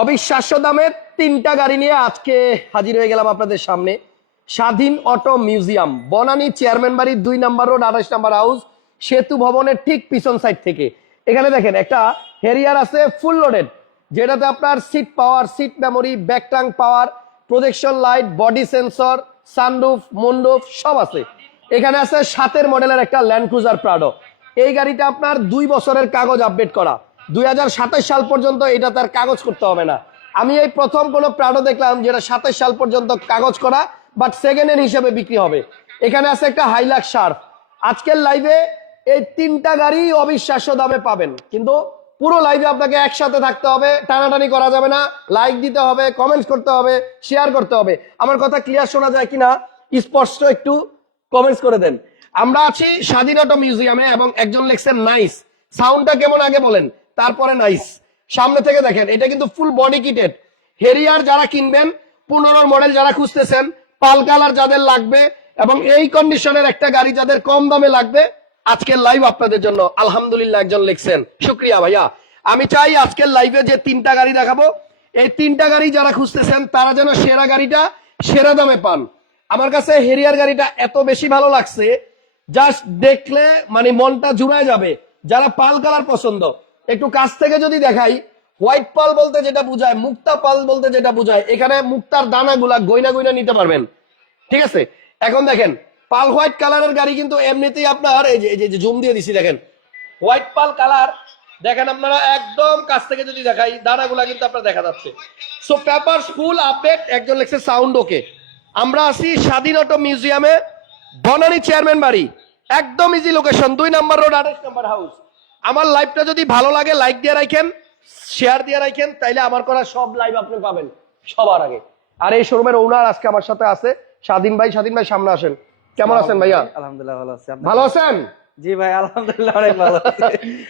অবিশ্বাস্য দামে তিনটা গাড়ি নিয়ে আজকে হাজির হয়ে গেলাম আপনাদের সামনে। স্বাধীন অটো মিউজিয়াম, বনানী চেয়ারম্যান বাড়ির দুই নাম্বার রোড, আঠাশ নাম্বার হাউস, সেতু ভবনের ঠিক পিছন সাইড থেকে। এখানে দেখেন, একটা হেরিয়ার আছে ফুল লোডেড যেটাতে আপনার seat power seat memory ব্যাকটাং power projection light body sensor sunroof moonroof সব আছে। এখানে আছে সাতের মডেলের একটা ল্যান্ড ক্রুজার প্রাডো এই গাড়িটা আপনার দুই বছরের কাগজ আপডেট করা। দুই হাজার সাতাশ সাল পর্যন্ত এটা তার কাগজ করতে হবে না। আমি এই প্রথম কোনো প্রাডো দেখলাম যেটা সাতাশ সাল পর্যন্ত কাগজ করা বাট সেকেন্ড হ্যান্ড হিসেবে বিক্রি হবে। এখানে আছে একটা হাইলাক শার্প আজকের লাইভে এই তিনটা গাড়ি অবিশ্বাস্য দামে পাবেন। কিন্তু পুরো লাইভে আপনাকে একসাথে থাকতে হবে, টানাটানি করা যাবে না লাইক দিতে হবে কমেন্টস করতে হবে শেয়ার করতে হবে। আমার কথা ক্লিয়ার শোনা যায় কিনা? স্পষ্ট একটু কমেন্টস করে দেন। আমরা আছি স্বাধীনতা মিউজিয়ামে এবং একজন লেখছেন নাইস সাউন্ডটা কেমন আগে বলেন? তারপরে নাইস সামনে থেকে দেখেন, এটা কিন্তু ফুল বডি কিটেড হেরিয়ার যারা কিনবেন পনেরো মডেল যারা খুঁজতেছেন পাল কালার যাদের লাগবে এবং এই কন্ডিশনের একটা গাড়ি যাদের কম দামে লাগবে, আজকের লাইভ আপনাদের জন্য। আলহামদুলিল্লাহ একজন লিখছেন। শুক্রিয়া ভাইয়া। আমি চাই আজকের লাইভে যে তিনটা গাড়ি দেখাবো, এই তিনটা গাড়ি যারা খুঁজতেছেন, তারা যেন সেরা গাড়িটা সেরা দামে পান। আমার কাছে হেরিয়ার গাড়িটা এত বেশি ভালো লাগছে জাস্ট দেখলে মানে মনটা জুড়ায় যাবে। যারা পাল কালার পছন্দ একটু কাছ থেকে যদি দেখাই, হোয়াইট পাল বলতে যেটা বোঝায়, মুক্তা পাল বলতে যেটা বোঝায়, এখানে মুক্তার দানাগুলা গইনা গইনা নিতে পারবেন। ঠিক আছে? এখন দেখেন, পাল হোয়াইট কালারের গাড়ি কিন্তু এমনিতেই আপনার, এই যে জুম দিয়ে দিছি, দেখেন। হোয়াইট পাল কালার, দেখেন আপনারা একদম কাছ থেকে যদি দেখাই, দানাগুলা কিন্তু আপনার দেখা যাচ্ছে। সো পেপার ফুল আপডেট একজন লেখছে সাউন্ড ওকে আমরা আছি স্বাধীন অটো মিউজিয়ামে, বনানী চেয়ারম্যান বাড়ি। একদম ইজি লোকেশন দুই নাম্বার রোড আঠাশ নাম্বার হাউস আমার লাইভটা যদি ভালো লাগে লাইক দিয়ে রাখেন শেয়ার দিয়ে রাখেন তাইলে আমার করা সব লাইভ আপনি পাবেন সবার আগে। আর এই শোরুমের ওনার আজকে আমার সাথে আছে স্বাধীন ভাই স্বাধীন ভাই সামনে আসেন। কেমন আছেন ভাইয়া? আলহামদুলিল্লাহ ভালো আছি। ভালো আছেন? জি ভাই আলহামদুলিল্লাহ অনেক ভালো আছি।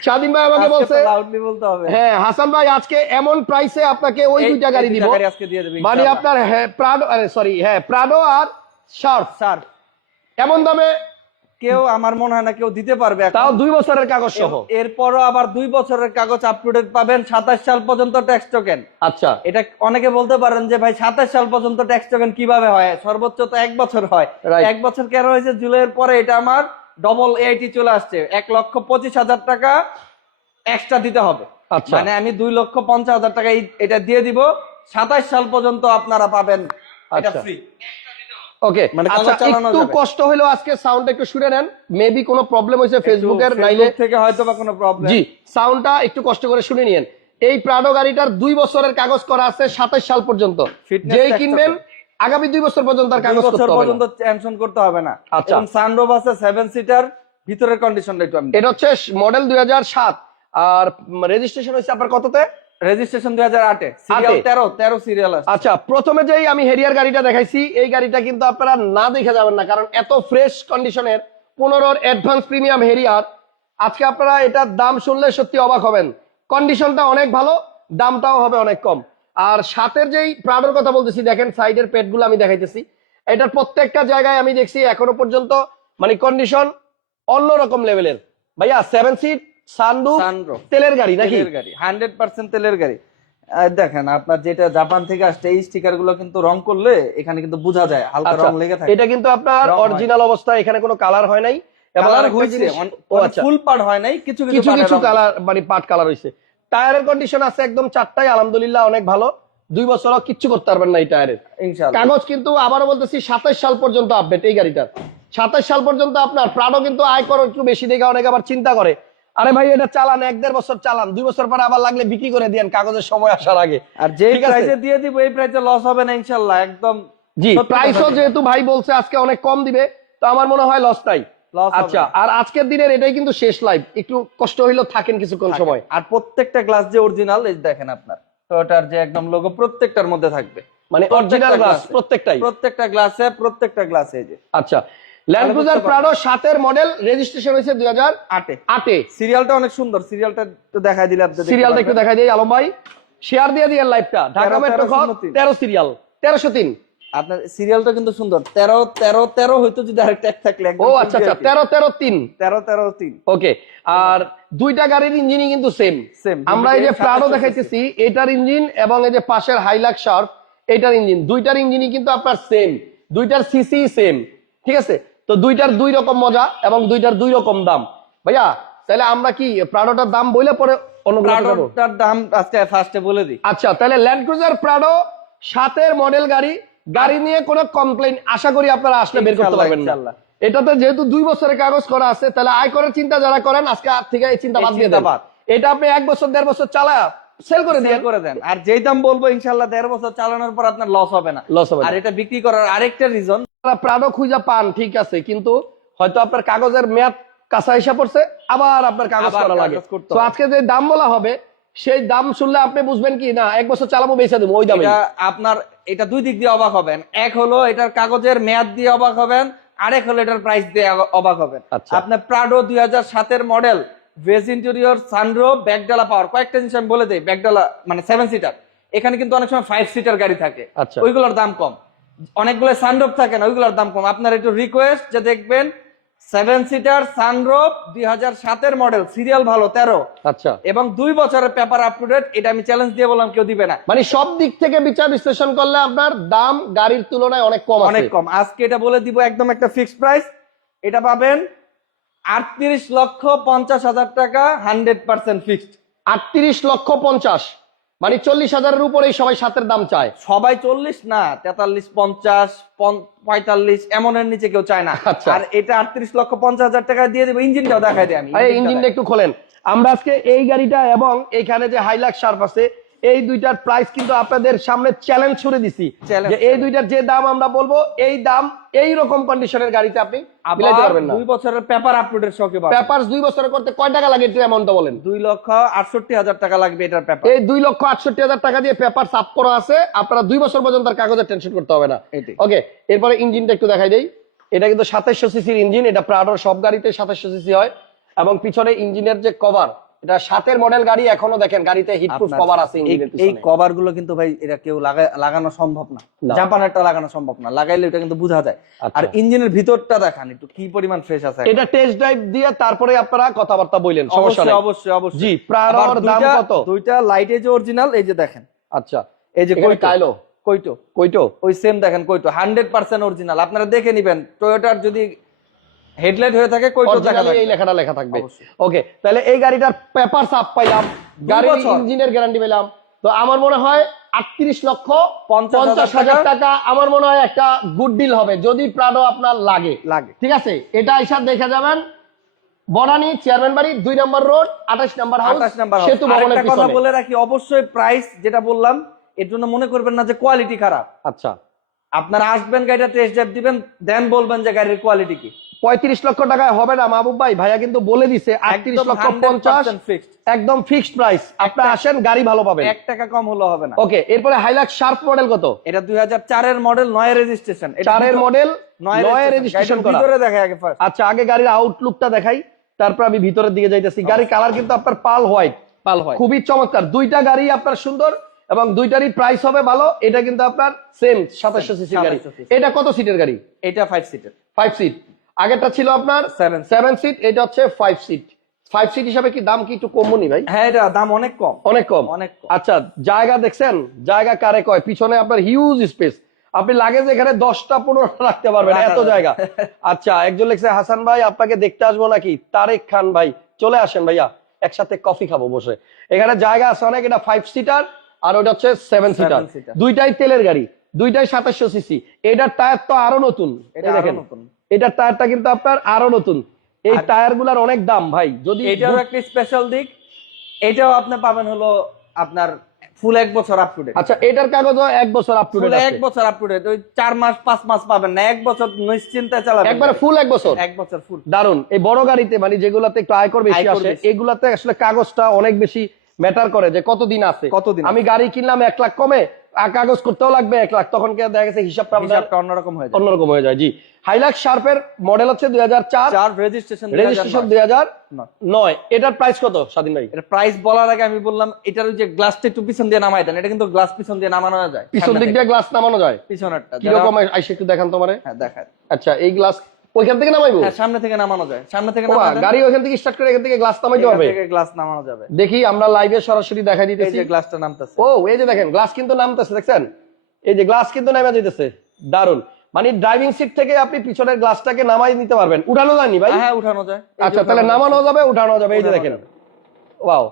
স্বাধীন ভাই আমাকে বলছে লাউডলি বলতে হবে। হ্যাঁ হাসান ভাই আজকে এমন প্রাইসে আপনাকে ওই দুইটা গাড়ি দিব। গাড়ি আজকে দিয়ে দেবে মানে আপনার হ্যাঁ প্রাডো সরি হ্যাঁ প্রাডো আর শার্প স্যার এমন দামে কেউ আমার মনে হয় না কেউ দিতে পারবে তাও দুই বছরের কাগজ সহ? এরপরও আবার দুই বছরের কাগজ আপ টু ডেট পাবেন সাতাশ সাল পর্যন্ত ট্যাক্স টোকেন আচ্ছা। এটা অনেকে বলতে পারেন যে ভাই সাতাশ সাল পর্যন্ত ট্যাক্স টোকেন কীভাবে হয়? সর্বোচ্চ তো এক বছর হয়। এক বছর কেন হয়েছে? জুলাইয়ের পরে এটা আমার ডবল এইটি চলে আসছে। এক লক্ষ পঁচিশ হাজার টাকা এক্সট্রা দিতে হবে। আচ্ছা। মানে আমি দুই লক্ষ পঞ্চাশ হাজার টাকা এটা দিয়ে দিব। সাতাশ সাল পর্যন্ত আপনারা পাবেন। এটা আচ্ছা। ফ্রি ওকে মানে আচ্ছা একটু কষ্ট হলেও আজকে একটু শুনে নেন। মেবি কোনো প্রবলেম হয়েছে ফেসবুকের নাইলে থেকে হয়তো বা কোনো প্রবলেম জি সাউন্ডটা একটু কষ্ট করে শুনে নিয়েন। এই প্রাডো গাড়িটার দুই বছরের কাগজ করা আছে সাতাশ সাল পর্যন্ত। যেই কিনবেন আগামী দুই বছর পর্যন্ত আর কাগজ বছর করতে হবে পর্যন্ত টেনশন করতে হবে না। আচ্ছা। সানরোভ আছে সেভেন সিটার ভিতরের কন্ডিশনটা একটু আমি এটা হচ্ছে মডেল দুই সাত। আর রেজিস্ট্রেশন হয়েছে আপনার কততে? রেজিস্ট্রেশন দুই হাজার আটে। সিরিয়াল আটে? তেরো তেরো সিরিয়াল আছে। আচ্ছা প্রথমে যেই আমি হেরিয়ার গাড়িটা দেখাইছি এই গাড়িটা কিন্তু আপনারা না দেখে যাবেন না কারণ এত ফ্রেশ কন্ডিশনের পনেরোর অ্যাডভান্স প্রিমিয়াম হেরিয়ার আজকে আপনারা এটার দাম শুনলে সত্যি অবাক হবেন। কন্ডিশনটা অনেক ভালো দামটাও হবে অনেক কম। আর সাথের যেই প্রাডোর কথা বলতেছি দেখেন সাইডের পেটগুলো আমি দেখাইতেছি। এটার প্রত্যেকটা জায়গায় আমি দেখছি এখনও পর্যন্ত মানে কন্ডিশন অন্যরকম লেভেলের ভাইয়া সেভেন সিট সানরুফ তেলের গাড়ি নাকি? তেলের গাড়ি হান্ড্রেড পার্সেন্ট তেলের গাড়ি। দেখেন আপনার যেটা জাপান থেকে আসছে এই স্টিকারগুলো কিন্তু রং করলে এখানে কিন্তু বোঝা যায় হালকা আচ্ছা, রং লেগে থাকে। এটা কিন্তু আপনার অরিজিনাল অবস্থা এখানে কোনো কালার হয় নাই। কালার হয়েছে জিনিস- ও আচ্ছা। ফুল পার হয় নাই কিছু কিছু কিছু কালার মানে পাট কালার হয়েছে টায়ারের কন্ডিশন আছে একদম চারটাই আলহামদুলিল্লাহ অনেক ভালো। দুই বছর কিচ্ছু করতে পারবেন না এই টায়ারের কাগজ কিন্তু আবারও বলতেছি সাতাশ সাল পর্যন্ত আপডেট এই গাড়িটার। সাতাশ সাল পর্যন্ত আপনার প্রাডো কিন্তু আয় করো একটু বেশি দেখে অনেকে আবার চিন্তা করে আরে ভাই এটা চালান এক দেড় বছর চালান দুই বছর পরে আবার লাগলে বিক্রি করে দিয়েন কাগজের সময় আসার আগে। আর যে প্রাইসে দিয়ে দিব এই প্রাইসে লস হবে না ইনশাআল্লাহ একদম জি প্রাইসও যেহেতু ভাই বলছে আজকে অনেক কম দিবে তো আমার মনে হয় লস নাই। আচ্ছা আর আজকের দিনের এটাই কিন্তু শেষ লাইভ একটু কষ্ট হইলেও থাকেন কিছুক্ষণ সময়। আর প্রত্যেকটা গ্লাস যে অরিজিনাল এই দেখেন আপনার টয়োটার যে একদম লোগো প্রত্যেকটার মধ্যে থাকবে। মানে অরিজিনাল গ্লাস। প্রত্যেকটাই। প্রত্যেকটা গ্লাসে প্রত্যেকটা গ্লাসে যে। আচ্ছা ল্যান্ড ক্রুজার প্রাডো সাতের মডেল রেজিস্ট্রেশন হয়েছে দুই হাজার আটে। আটে। সিরিয়ালটা অনেক সুন্দর সিরিয়ালটা একটু দেখাই দিলে সিরিয়ালটা একটু দেখাই দিই আলম ভাই। শেয়ার দিয়ে দিয়ে লাইভটা ঢাকা মেট্রো। তেরো সিরিয়াল তেরোশো তিন। আপনার সিরিয়ালটা কিন্তু সুন্দর তেরো তেরো তেরো হয়তো যদি আরেকটা এক থাকলে একদম ও আচ্ছা আচ্ছা তেরো তেরো তিন। তেরো তেরো তিন। ওকে আর দুইটা গাড়ির ইঞ্জিনই কিন্তু সেম Same, আমরা এই যে প্রাডো দেখাইতেছি এটার ইঞ্জিন এবং এই যে পাশের হাইলাক শার্প এটার ইঞ্জিন দুইটার ইঞ্জিনই কিন্তু আপনার সেম দুইটার সিসি সেম ঠিক আছে? তো দুইটার দুই রকম মজা এবং দুইটার দুই রকম দাম। ভাইয়া তাহলে আমরা কি প্রাডোটার দাম বইলে পরে প্রাডোটার দাম আজকে ফার্স্টে বলে দিই। আচ্ছা তাহলে ল্যান্ড ক্রুজার প্রাডো সাতের মডেল গাড়ি গাড়ি নিয়ে কোনো কমপ্লেন আশা করি আপনারা আসলে বের করতে পারবেন না। এটাতে যেহেতু দুই বছরের কাগজ করা আছে তাহলে আয়করের চিন্তা যারা করেন আজকে আর থেকে এই চিন্তা বাদ দিয়ে দেন। এটা আপনি এক বছর দেড় বছর চালা সেল করে দিয়ে করে দেন। আর যেই দাম বলব দেড় বছর চালানোর পর আপনার লস হবে না। লস হবে আর এটা বিক্রি করার আরেকটা রিজন আপনারা প্রাডো খুঁজা পান ঠিক আছে কিন্তু হয়তো আপনার কাগজের মেয়াদ কাঁচা হিসাব পড়ছে আবার আপনার কাগজ করা লাগে। তো আজকে যে দাম বলা হবে সেই দাম শুনলে আপনি বুঝবেন কি না এক বছর চালাবো বেচে দেবো ওই দামে আপনার এটা দুই দিক দিয়ে অবাক হবেন। এক হলো এটার কাগজের মেয়াদ দিয়ে অবাক হবেন আরেক হলো এটার প্রাইস দিয়ে অবাক হবেন। আচ্ছা। আপনার প্রাডো দুই হাজার সাতের মডেল ভেজ ইন্টেরিয়র সানরো ব্যাকডালা পাওয়ার কয়েকটা জিনিস আমি বলে দিই ব্যাকডালা মানে সেভেন সিটার এখানে কিন্তু অনেক সময় ফাইভ সিটার গাড়ি থাকে। আচ্ছা। ওইগুলোর দাম কম। অনেকগুলো সানরোপ থাকে না ওইগুলোর দাম কম। আপনার একটু রিকোয়েস্ট যে দেখবেন সেভেন সিটার সানরোপ দুই হাজার সাতের মডেল সিরিয়াল ভালো তেরো। আচ্ছা। এবং দুই বছরের পেপার আপ টু ডেট এটা আমি চ্যালেঞ্জ দিয়ে বললাম কেউ দিবে না। মানে সব দিক থেকে বিচার বিশ্লেষণ করলে আপনার দাম গাড়ির তুলনায় অনেক কম অনেক কম। আজকে এটা বলে দিব একদম একটা ফিক্সড প্রাইস এটা পাবেন আটত্রিশ লক্ষ পঞ্চাশ হাজার টাকা হান্ড্রেড পার্সেন্ট ফিক্সড। আটত্রিশ লক্ষ পঞ্চাশ। মানে চল্লিশ হাজারের উপরেই সবাই সাতের দাম চায়। সবাই চল্লিশ? না তেতাল্লিশ পঞ্চাশ পঁয়তাল্লিশ এমনের নিচে কেউ চায় না। আচ্ছা। আর এটা আটত্রিশ লক্ষ পঞ্চাশ হাজার টাকা দিয়ে দেবো। ইঞ্জিনটাও দেখাই দিই আমি। ইঞ্জিনটা একটু খোলেন। আমরা আজকে এই গাড়িটা এবং এখানে যে হাইলাক শার্প আছে এই দুইটার প্রাইস কিন্তু আপনাদের সামনে চ্যালেঞ্জ ছুড়ে দিছি। যে এই দুইটার যে দাম আমরা বলব এই দাম এই রকম কন্ডিশনের গাড়িতে আপনি মিলাইতে পারবেন না। দুই বছরের পেপার আপলোডের শখে পাবেন পেপারস দুই বছরের করতে কয় টাকা লাগে অ্যামাউন্টটা বলেন? লক্ষ আটষট্টি হাজার টাকা লাগবে এটার পেপার এই লক্ষ হাজার টাকা দিয়ে পেপার সাপ করা আছে আপনারা দুই বছর পর্যন্ত তার কাগজের টেনশন করতে হবে না। ওকে এরপরে ইঞ্জিনটা একটু দেখাই দেই। এটা কিন্তু সাতাইশশো সিসির ইঞ্জিন এটা প্রাডোর সব গাড়িতে সাতাইশশো সিসি হয়। এবং পিছনে ইঞ্জিনের যে কভার এটা সাতের মডেল গাড়ি এখনও দেখেন গাড়িতে হিটপ্রুফ কভার আছে এই- কভারগুলো কিন্তু ভাই এটা কেউ লাগানো সম্ভব না। জাপানেরটা লাগানো সম্ভব না। লাগাইলে এটা কিন্তু বোঝা যায়। আচ্ছা। আর ইঞ্জিনের ভিতরটা দেখান একটু কি পরিমাণ ফ্রেশ আছে এটা টেস্ট ড্রাইভ দিয়ে তারপরে আপনারা কথাবার্তা বললেন সমস্যা অবশ্যই অবশ্যই অবশ্যই। জি, প্রাড়োর আবার দাম কত? দুইটা লাইট যে অরিজিনাল এই যে দেখেন। আচ্ছা। এই যে কইটো কাইলো কইটো কইটো ওই সেম দেখেন কইটো হান্ড্রেড পার্সেন্ট অরিজিনাল আপনারা দেখে নিবেন টয়োটার যদি হেডলাইট হয়ে থাকে অরিজিনালি এই লেখাটা লেখা থাকবে। ওকে তাহলে এই গাড়িটার পেপার সাপ পাইলাম গাড়ির ইঞ্জিনের গ্যারান্টি পেলাম তো আমার মনে হয় আটত্রিশ লক্ষ পঞ্চাশ হাজার টাকা। আমার মনে হয় একটা গুড ডিল হবে যদি প্রাডো আপনার লাগে। লাগে। ঠিক আছে? এটা হিসাব দেখে যাবেন। বনানী চেয়ারম্যান বাড়ি দুই নম্বর রোড আঠাশ নম্বর হাউস আঠাশ নাম্বার সেতু ভবনের কথা বলে রাখি অবশ্যই প্রাইস যেটা বললাম এর জন্য মনে করবেন না যে কোয়ালিটি খারাপ। আচ্ছা। আপনারা আসবেন গাড়িটা টেস্ট ড্রাইভ দিবেন দেন বলবেন যে গাড়ির কোয়ালিটি কি। পঁয়ত্রিশ লক্ষ টাকায় হবে না মাহবুব ভাই। ভাইয়া কিন্তু বলে দিছে আটত্রিশ লক্ষ 100% পঞ্চাশ একদম ফিক্সড প্রাইস আপনার আসেন গাড়ি ভালো পাবেন। এক টাকা কম হলো হবে না। ওকে এরপরে হাইলাক শার্প মডেল কত? এটা দুই হাজার মডেল নয় রেজিস্ট্রেশন চারের মডেল নয় রেজিস্ট্রেশন করা। ভিতরে দেখে আগে ফার্স্ট আচ্ছা আগে গাড়ির আউটলুকটা দেখাই তারপর আমি ভিতরের দিকে যাইতেছি। গাড়ির কালার কিন্তু আপনার পাল হোয়াইট পাল হয় খুবই চমৎকার। দুইটা গাড়ি আপনার সুন্দর এবং দুইটারই প্রাইস হবে ভালো। এটা কিন্তু আপনার সেম সাতাশশো সিসির গাড়ি। এটা কত সিটের গাড়ি? এটা ফাইভ সিটের ফাইভ সিট আগেরটা ছিল আপনার seat। সেভেন সিট এটা হচ্ছে ফাইভ সিট ফাইভ সিট হিসাবে কি দাম কি একটু কমনি ভাই? হ্যাঁ এটা দাম অনেক কম। অনেক কম? অনেক আচ্ছা জায়গা দেখছেন? জায়গা কারে কয়? পিছনে আপনার হিউজ স্পেস আপনি লাগেজ এখানে দশটা পনেরোটা রাখতে পারবেন এত জায়গা। আচ্ছা একজন লিখছে হাসান ভাই আপনাকে দেখতে আসব নাকি? তারেক খান ভাই চলে আসেন ভাইয়া একসাথে কফি খাব বসে। এখানে জায়গা আছে অনেক এটা ফাইভ সিটার আর ওটা হচ্ছে সেভেন সিটার দুইটাই তেলের গাড়ি দুইটাই সাতাশশো সিসি এটার টায়ার তো আরও নতুন। এটা দেখেন। এটার টায়ারটা কিন্তু আপনার আরও নতুন। এই টায়ারগুলার অনেক দাম ভাই যদি এটাও একটা স্পেশাল দিক এটাও আপনি পাবেন হলো আপনার ফুল এক বছর আপ টু ডেট আচ্ছা এটার কাগজও এক বছর আপ টু ফুল এক বছর আপ টু ডেট ওই চার মাস পাঁচ মাস পাবেন না এক বছর নিশ্চিন্তায় চালাবেন। একবারে ফুল এক বছর? এক বছর ফুল দারুণ এই বড় গাড়িতে মানে যেগুলাতে একটু আয়কর বেশি আসে এগুলাতে আসলে কাগজটা অনেক বেশি ম্যাটার করে যে কতদিন আছে। কতদিন আমি গাড়ি কিনলাম এক লাখ কমে কাগজ করতেও লাগবে এক লাখ। তখন কে দেখা গেছে হিসাবটা অন্যরকম হয়ে যায়। অন্যরকম হয়ে যায় জি। হাইলাক্স শার্পের মডেল হচ্ছে দুই হাজার চার। রেজিস্ট্রেশন রেজিস্ট্রেশন দুই হাজার নয়। এটার প্রাইস কত স্বাধীন ভাই? এটা প্রাইস বলার আগে আমি বললাম এটার যে গ্লাসটা একটু পিছন দিয়ে নামাই দেন এটা কিন্তু গ্লাস পিছন দিয়ে নামানো যায়। পিছন দিক দিয়ে গ্লাস নামানো যায়। পিছনেরটা কীরকম আইসে একটু দেখান তোমারে হ্যাঁ দেখায় আচ্ছা এই গ্লাস ওইখান থেকে নামাইবো? হ্যাঁ সামনে থেকে নামানো যায়। সামনে থেকে নামানো গাড়ি ওইখান থেকে স্টার্ট করে এখান থেকে গ্লাস নামাইতে এখান হবে। থেকে গ্লাস নামানো যাবে। দেখি আমরা লাইভে সরাসরি দেখা এই যে গ্লাসটা নামতেছে। ও এই যে দেখেন গ্লাস কিন্তু নামতেছে দেখছেন? এই যে গ্লাস কিন্তু নামা যেতেছে দারুণ মানে ড্রাইভিং সিট থেকে আপনি পিছনের গ্লাসটাকে নামাই নিতে পারবেন। উঠানো যায়নি ভাই? হ্যাঁ উঠানো যায়। আচ্ছা তাহলে নামানো যাবে উঠানো যাবে। এই যে দেখেন। ওয়াও।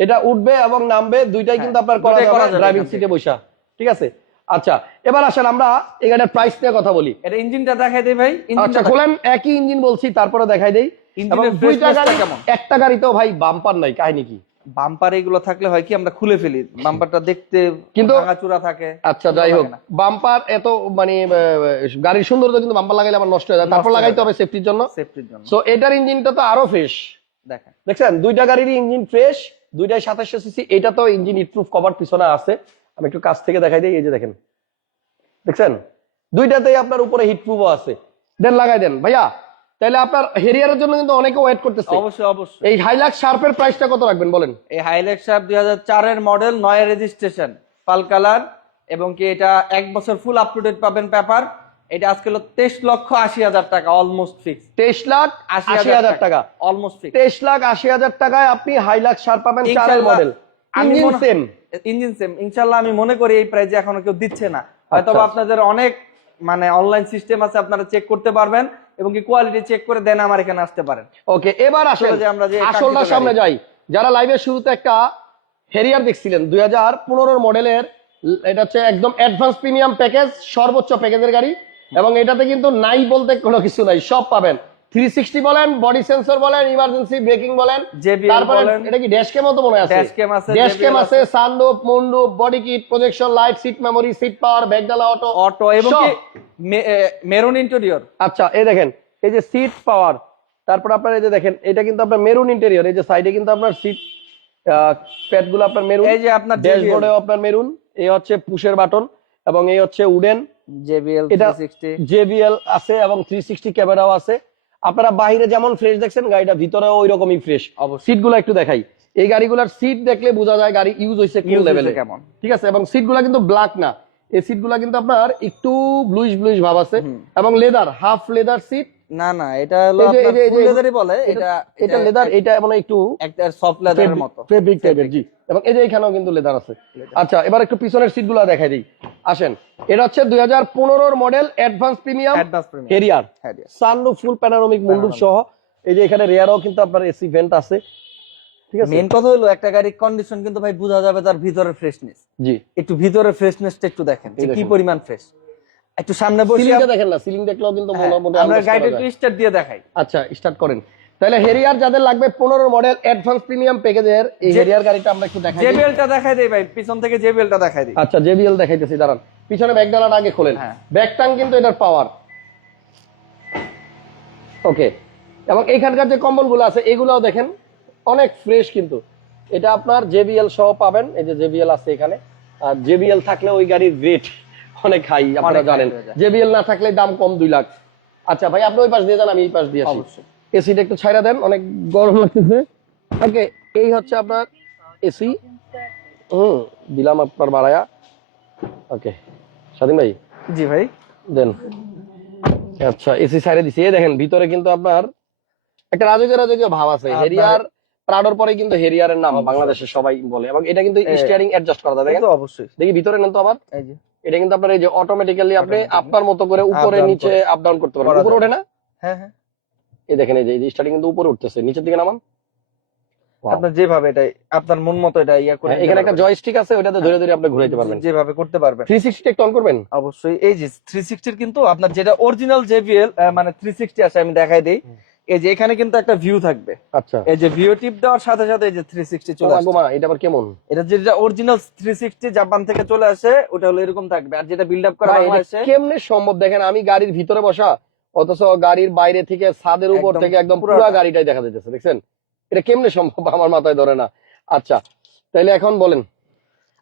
এটা উঠবে এবং নামবে দুইটাই কিন্তু আপনার করা যাবে ড্রাইভিং এখান সিটে বসা। ঠিক আছে? আচ্ছা এবার আসেন আমরা এই গাড়ির প্রাইস নিয়ে কথা বলি। এটা ইঞ্জিনটা দেখাই দেই ভাই আচ্ছা খোলেন একই ইঞ্জিন বলছি তারপরে দেখাই দেই। দুইটা গাড়ি কেমন? একটা গাড়িতেও ভাই বাম্পার নাই কাহিনী কি? বাম্পার এগুলো থাকলে হয় কি আমরা খুলে ফেলি। বাম্পারটা দেখতে কিন্তু- ভাঙাচুরা থাকে। আচ্ছা যাই হোক বাম্পার এত মানে গাড়ির সৌন্দর্য কিন্তু বাম্পার লাগাইলে আমার নষ্ট হয়ে যায়। তারপর লাগাইতে হবে সেফটির জন্য। সেফটির জন্য। সো এটার ইঞ্জিনটা তো আরও ফ্রেশ দেখেন। দেখছেন? দুইটা গাড়িরই ইঞ্জিন ফ্রেশ দুইটাই সাতাশশো সিসি এটা তো ইঞ্জিন হিটপ্রুফ কভার পিছনে আছে। আমি একটু কাছ থেকে দেখাই দিই এই যে দেখেন। দেখছেন? দুইটাতেই আপনার উপরে হিটপ্রুফও আছে। দেন লাগাই দেন। ভাইয়া তাহলে আপনার হেরিয়ারের জন্য কিন্তু অনেকে ওয়েট করতেছে। অবশ্যই অবশ্যই। এই হাইলাক্স শার্পের প্রাইসটা কত রাখবেন বলেন? এই হাইলাইট শার্প দুই হাজার চারের মডেল নয় রেজিস্ট্রেশন পাল কালার এবং কি এটা এক বছর ফুল আপ টু ডেট পাবেন পেপার এটা আজকে হলো তেইশ লক্ষ আশি হাজার টাকা অলমোস্ট ফিক্স তেইশ লাখ আশি আশি হাজার টাকা অলমোস্ট ফিক্স তেইশ লাখ আশি হাজার টাকায় আপনি হাইলাক্স শার্প পাবেন চারের মডেল আমি ইঞ্জিন সেম ইঞ্জিন সেম ইনশাল্লাহ আমি মনে করি এই প্রাইজে এখনও কেউ দিচ্ছে না। হয়তো আচ্ছা। আপনাদের অনেক মানে অনলাইন সিস্টেম আছে আপনারা চেক করতে পারবেন এবং কি কোয়ালিটি চেক করে দেন আমার এখানে আসতে পারেন। ওকে এবার আসলে যাই আমরা যে আসলটা সামনে যাই। যারা লাইভের শুরুতে একটা হেরিয়ার দেখছিলেন দুই হাজার পনেরোর মডেলের এটা হচ্ছে একদম অ্যাডভান্স প্রিমিয়াম প্যাকেজ সর্বোচ্চ প্যাকেজের গাড়ি। এবং এটাতে কিন্তু নাই বলতে কোনো কিছু নাই সব পাবেন। থ্রি সিক্সটি বলেন বডি সেন্সর বলেন ইমার্জেন্সি ব্রেকিং বলেন তারপরে এটা কি ড্যাশ মতো মনে আছে? ড্যাশ ক্যাম আছে sunroof moonroof body kit projection light seat memory seat power auto auto এবং কি মেরুন ইন্টেরিয়র আচ্ছা এই দেখেন এই যে সিট পাওয়ার তারপর আপনার এই যে দেখেন এটা কিন্তু আপনার মেরুন ইন্টেরিয়র এই যে সাইডে কিন্তু আপনার সিট প্যাডগুলো আপনার মেরুন এই যে আপনার ড্যাশবোর্ডেও আপনার মেরুন এই হচ্ছে পুশের বাটন এবং এই হচ্ছে উডেন জেবিএল এটা- 360 জেবিএল আছে এবং থ্রি সিক্সটি ক্যামেরাও আছে। আপনারা বাইরে যেমন ফ্রেশ দেখছেন গাড়িটা ভিতরে ওই রকমই ফ্রেশ সিটগুলো একটু দেখাই। এই গাড়িগুলোর সিট দেখলে বোঝা যায় গাড়ি ইউজ হয়েছে কোন লেভেলে কেমন? ঠিক আছে? এবং সিটগুলা কিন্তু ব্ল্যাক না। এই সিটগুলা কিন্তু আপনার একটু ব্লুইশ ব্লুইশ ভাব আছে এবং লেদার হাফ লেদার সিট না না এটা হলো লেদারই বলে এটা এটা লেদার এটা মানে একটু একটা সফট লেদারের মতো। ফেব্রিক টাইপের জি। এবং এই যে এখানেও কিন্তু লেদার আছে। আচ্ছা এবার একটু পিছনের সিটগুলো দেখাই দিই। আসেন এটা হচ্ছে দুই হাজার পনেরোর model advance premium advance premium Harrier sunroof full panoramic moonroof সহ। এই যে এখানে রেয়ারও কিন্তু আপনার এসি ভেন্ট আছে। ঠিক আছে? মেন কথা হলো একটা গাড়ির কন্ডিশন কিন্তু ভাই বোঝা যাবে তার ভিতরের ফ্রেশনেস জি। একটু ভিতরের ফ্রেশনেসটা একটু দেখেন কি। পরিমাণ ফ্রেশ একটু সামনে বসে সিলিংটা দেখেন না সিলিং দেখলেও কিন্তু হ্যাঁ, আমরা স্টার্ট দিয়ে দেখাই। আচ্ছা স্টার্ট করেন। তাহলে হেরিয়ার যাদের লাগবে পনেরো মডেল অ্যাডভান্স প্রিমিয়াম প্যাকেজের এই যে- হেরিয়ার গাড়িটা আমরা একটু দেখাই জেবিএলটা দেখাই দেই ভাই পিছন থেকে জেবিএলটা দেখাই দিই। আচ্ছা জেবিএল দেখাইতেছি দাঁড়ান। পিছনে ব্যাগ ডালাটা আগে খোলেন। হ্যাঁ। টাং কিন্তু এটার পাওয়ার ওকে এবং এইখানকার যে কম্বলগুলো আছে এগুলাও দেখেন অনেক ফ্রেশ কিন্তু। এটা আপনার জেবিএল সহ পাবেন এই যে জেবিএল আছে এখানে। আর জেবিএল থাকলে ওই গাড়ির রেট অনেক হাই আপনারা জানেন। জেবিএল না থাকলে দাম কম দুই লাখ। আচ্ছা ভাই আপনি ওই পাশ দিয়ে যান আমি এই পাশ দিয়ে আসি। এসিটা একটু ছাইরা দেন অনেক গরম লাগতেছে। ওকে এই হচ্ছে আপনার এসি হুম দিলাম আপনার বাড়ায়া ওকে স্বাধীন ভাই? জি ভাই। দেন। আচ্ছা এসি সাইডে দিছি। এই দেখেন ভিতরে কিন্তু আপনার একটা রাজকীয় রাজকীয় ভাব আছে। হেরিয়ার প্রাডোর পরে কিন্তু হেরিয়ারের নাম বাংলাদেশে সবাই বলে এবং এটা কিন্তু স্টিয়ারিং অ্যাডজাস্ট করা তো অবশ্যই। দেখি ভিতরে নেন তো আবার। এই যে। এটা কিন্তু আপনার এই যে অটোমেটিক্যালি আপনি আপনার মতো করে উপরে নিচে আপ ডাউন করতে পারবেন। উপরে ওঠে না? হ্যাঁ হ্যাঁ। এই দেখেন এই যে স্টার্টিং কিন্তু উপরে উঠতেছে। নিচের দিকে নামান. আপনার যেভাবে এটা আপনার মন মতো এটা ইয়া করে হ্যাঁ, এখানে একটা জয়স্টিক আছে ওটাতে ধরে ধরে আপনি ঘুরাইতে পারবেন। যেভাবে করতে পারবেন। থ্রি সিক্সটি একটু অন করবেন? অবশ্যই। এই যে থ্রি সিক্সটির কিন্তু আপনার যেটা অরিজিনাল জেবিএল মানে থ্রি সিক্সটি আছে আমি দেখাই দিই। এই যে এখানে কিন্তু একটা ভিউ থাকবে। আচ্ছা। এই যে ভিউ টিপ দেওয়ার সাথে সাথে এই যে থ্রি সিক্সটি চলে আসছে। গোমা এটা আবার কেমন? এটা যেটা অরিজিনাল থ্রি সিক্সটি জাপান থেকে চলে আসে ওটা হলো এরকম থাকবে। আর যেটা বিল্ড আপ করা বাংলাদেশে কেমনে সম্ভব দেখেন? আমি গাড়ির ভিতরে বসা অথচ গাড়ির বাইরে থেকে ছাদের উপর থেকে একদম পুরো গাড়িটাই দেখা যাইতেছে দেখছেন? এটা কেমনে সম্ভব? আমার মাথায় ধরে না। আচ্ছা তাইলে এখন বলেন।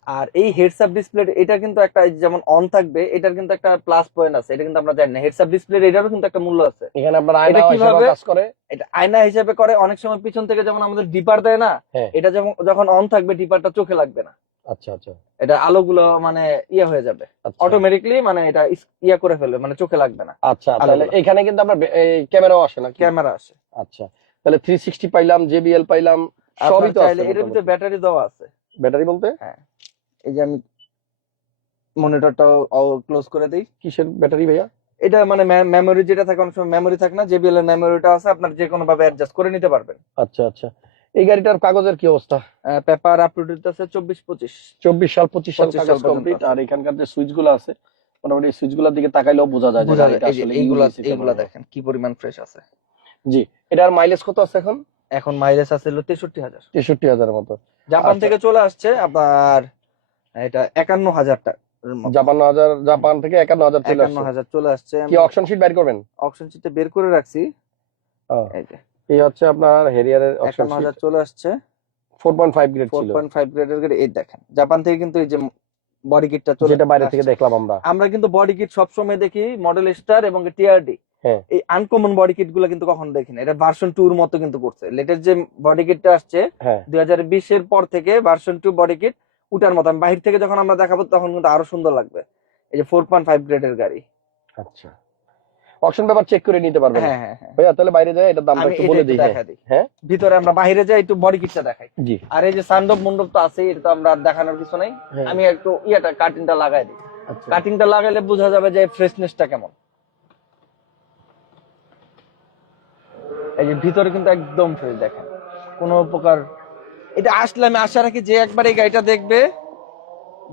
আর এই হেডস আপ ডিসপ্লে এটা কিন্তু একটা যেমন অন থাকবে এটার কিন্তু একটা প্লাস পয়েন্ট আছে এটা কিন্তু আমরা জানি না। হেডস আপ ডিসপ্লে এটারও কিন্তু একটা মূল্য আছে। এখানে আপনার আয়না কিভাবে- কাজ করে? এটা আয়না হিসেবে করে অনেক সময় পিছন থেকে যেমন আমাদের ডিপার দেয় না হ্যাঁ। এটা যেমন যখন অন থাকবে ডিপারটা চোখে লাগবে না। আচ্ছা আচ্ছা। এটা আলোগুলো মানে ইয়ে হয়ে যাবে। আচ্ছা। অটোমেটিকলি মানে এটা ইয়ে করে ফেলবে মানে চোখে লাগবে না। আচ্ছা তাহলে এখানে কিন্তু আপনার ক্যামেরাও আসে না ক্যামেরা আসে। আচ্ছা তাহলে থ্রি সিক্সটি পাইলাম জেবিএল পাইলাম সবই তো আছে এটার ভিতরে ব্যাটারি দেওয়া আছে। ব্যাটারি বলতে? এই যে আমি মনিটরটাও ক্লোজ করে দিই। কিসের ব্যাটারি ভাইয়া? এটা মানে মেমোরি যেটা থাকে অনেক সময় মেমোরি থাকে না জেবিএল এর মেমোরিটা আছে আপনার যে কোনো ভাবে অ্যাডজাস্ট করে নিতে পারবেন। আচ্ছা আচ্ছা। এই গাড়িটার কাগজের কি অবস্থা? পেপার আপলোড আছে চব্বিশ পঁচিশ। চব্বিশ সাল পঁচিশ সাল 25 সাল কাগজ কমপ্লিট আর এখানকার যে সুইচগুলো আছে মোটামুটি সুইচগুলোর দিকে তাকাইলেও বোঝা যায় যে এই আসলে এইগুলা এইগুলা দেখেন কি পরিমাণ ফ্রেশ আছে। জি এটার মাইলেজ কত আছে এখন? এখন মাইলেজ আছে হলো তেষট্টি হাজার। তেষট্টি হাজারের মতো। জাপান আচ্ছা। থেকে চলে আসছে আপনার এটা একান্ন হাজার টাকা জাপান হাজার জাপান থেকে একান্ন হাজার চলে একান্ন হাজার চলে আসছে। কি অপশন শিট বাইর করবেন? অপশন চিটে বের করে রাখছি। এই হচ্ছে আপনার হেরিয়ারের একান্ন হাজার চলে আসছে। Four point five grade four ছিল পয়েন্ট ফাইভ গ্রেডের গাড়ি এই দেখেন জাপান থেকে কিন্তু এই যে বডি কিটটা চলে যেটা বাইরে থেকে দেখলাম আমরা। আমরা কিন্তু বডি কিট সবসময় দেখি মডেল স্টার এবং টিআরডি হ্যাঁ। এই আনকমন বডি কিটগুলো কিন্তু কখনো দেখি না। এটা ভার্সন টু এর মতো কিন্তু করছে। লেটেস্ট যে বডি কিটটা আসছে হ্যাঁ। দুই হাজার বিশ এর পর থেকে ভার্সন টু বডি কিট উঠার মতো। আমি বাহির থেকে যখন আমরা দেখাবো তখন কিন্তু আরও সুন্দর লাগবে। এই যে ফোর পয়েন্ট ফাইভ গ্রেডের গাড়ি। আচ্ছা। অপশন পেপার চেক করে নিতে পারবেন। হ্যাঁ হ্যাঁ হ্যাঁ। ভাইয়া তাহলে বাইরে যায় এটার দামটা একটু বলে দিই হ্যাঁ। দিই। হ্যাঁ? ভিতরে আমরা বাইরে যাই একটু বডি কিটটা দেখাই। জি। আর এই যে সান্ডব মন্ডপ তো আছেই এটা তো আমরা দেখানোর কিছু নাই। হ্যাঁ। আমি একটু ইয়েটা কাটিংটা লাগাই দিই। আচ্ছা। কাটিংটা লাগাইলে বোঝা যাবে যে ফ্রেশনেসটা কেমন। এই যে ভিতরে কিন্তু একদম ফ্রেশ দেখেন। কোনো প্রকার এটা আসলে আমি আশা রাখি যে একবার এই গাড়িটা দেখবে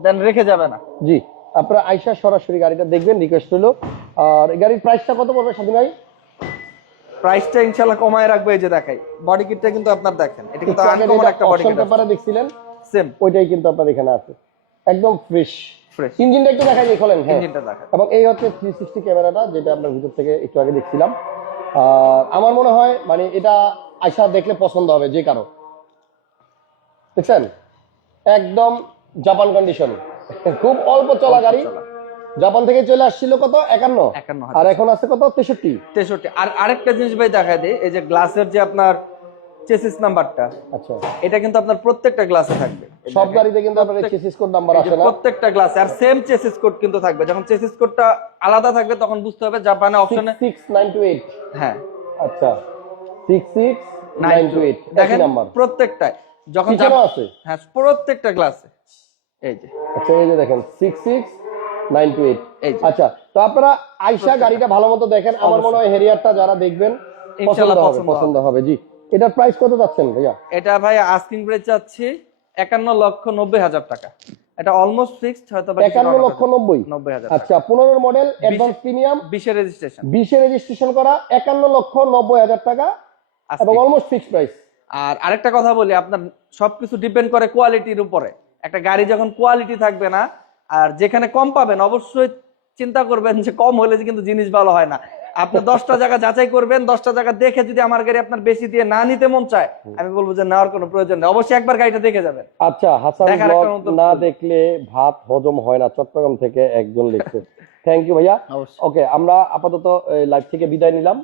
দেন রেখে যাবে না। জি আপনারা আইসা সরাসরি গাড়িটা দেখবেন রিকোয়েস্ট হলো। আর এই গাড়ির প্রাইসটা কত পড়বে স্বাধীন ভাই? প্রাইসটা ইনশাল্লাহ কমায় রাখব এই যে দেখাই। বডি কিটটা কিন্তু আপনার দেখেন এটা কিন্তু আনকমন একটা বডি কিট পেপারে দেখছিলেন সেম ওইটাই কিন্তু আপনার এখানে আছে। একদম ফ্রেশ ফ্রেশ ইঞ্জিনটা একটু দেখাই দিই খোলেন হ্যাঁ। ইঞ্জিনটা দেখেন এবং এই হচ্ছে থ্রি সিক্সটি ক্যামেরাটা যেটা আপনার ভিতর থেকে একটু আগে দেখছিলাম। আর আমার মনে হয় মানে এটা আইসা দেখলে পছন্দ হবে যে কারও। দেখছেন? একদম জাপান কন্ডিশন খুব অল্প চলা গাড়ি। জাপান থেকে চলে আসছিল কত? একান্ন। আর এখন আছে কত? তেষট্টি। তেষট্টি। আর আরেকটা জিনিস ভাই দেখা দেয় এই যে গ্লাসের যে আপনার চেসিস নাম্বারটা আচ্ছা। এটা কিন্তু আপনার প্রত্যেকটা গ্লাসে থাকবে। সব গাড়িতে কিন্তু আপনার চেসিস কোড নাম্বার আসে না। প্রত্যেকটা গ্লাসে আর সেম চেসিস কোড কিন্তু থাকবে। যখন চেসিস কোডটা আলাদা থাকবে তখন বুঝতে হবে জাপানে অপশনে সিক্স নাইন টু এইট হ্যাঁ। আচ্ছা। Six six nine two eight একই দেখেন নাম্বার প্রত্যেকটাই যখন আছে? হ্যাঁ প্রত্যেকটা গ্লাসে এই যে। আচ্ছা এই যে দেখেন six six nine two eight. আচ্ছা তো আপনারা আইসা গাড়িটা ভালো মতো দেখেন। আমার মনে হয় হেরিয়ারটা যারা দেখবেন পছন্দ হবে পছন্দ হবে। জি এটার প্রাইস কত যাচ্ছেন ভাইয়া? এটা ভাই আস্কিং প্রাইস চাচ্ছি একান্ন লক্ষ নব্বই হাজার টাকা। এটা অলমোস্ট ফিক্সড হয়তো বা কিছু একান্ন লক্ষ যাবে। নব্বই। নব্বই হাজার আচ্ছা পনেরো মডেল অ্যাডভান্স প্রিমিয়াম বিশে রেজিস্ট্রেশন বিশে রেজিস্ট্রেশন করা একান্ন লক্ষ নব্বই হাজার টাকা এবং অলমোস্ট ফিক্সড প্রাইস আর আরেকটা কথা বলি আপনার সবকিছু ডিপেন্ড করে কোয়ালিটির উপরে। একটা গাড়ি যখন কোয়ালিটি থাকবে না আর যেখানে কম পাবেন অবশ্যই চিন্তা করবেন যে কম হলে যে কিন্তু জিনিস ভালো হয় না। আপনি দশটা জায়গা যাচাই করবেন দশটা জায়গা দেখে যদি আমার গাড়ি আপনার বেশি দিয়ে না নিতে মন চায় আমি বলব যে নেওয়ার কোনো প্রয়োজন নেই। অবশ্যই একবার গাড়িটা দেখে যাবেন। আচ্ছা হাসান না দেখলে ভাত হজম হয় না চট্টগ্রাম থেকে একজন লিখছে। থ্যাংক ইউ ভাইয়া। ওকে আমরা আপাতত লাইভ থেকে বিদায় নিলাম।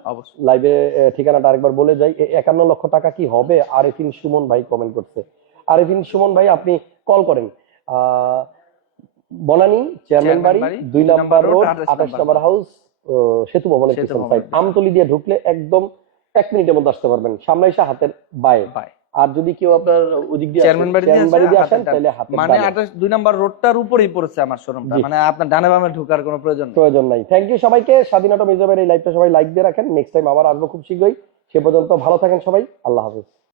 লাইভে ঠিকানাটা আরেকবার বলে যাই। একান্ন লক্ষ টাকা কি হবে? আরিফিন সুমন ভাই কমেন্ট করছে। আরিফিন সুমন ভাই আপনি কল করেন। বনানী চেয়ারম্যান বাড়ি দুই নাম্বার রোড আঠাশ নাম্বার হাউস সেতু ভবনের পিছন ভবন। সাইড আমতলি দিয়ে ঢুকলে একদম এক মিনিটের মধ্যে আসতে পারবেন। সামনে এসে হাতের বায়ে। বাই আর যদি কেউ আপনার ওদিক দিয়ে চেয়ারম্যান বাড়ি দিয়ে বাড়ি দিয়ে আসেন তাহলে হাতে মানে ডানে। আঠাশ দুই নাম্বার রোডটার উপরেই পড়েছে আমার শোরুমটা। মানে আপনার ডানে বামে ঢোকার কোনো প্রয়োজন নেই। প্রয়োজন নাই। থ্যাংক ইউ সবাইকে। স্বাধীনতা মিউজিয়ামের এই লাইভটা সবাই লাইক দিয়ে রাখেন। নেক্সট টাইম আবার আসব খুব শীঘ্রই। সে পর্যন্ত ভালো থাকেন সবাই। আল্লাহ হাফিজ।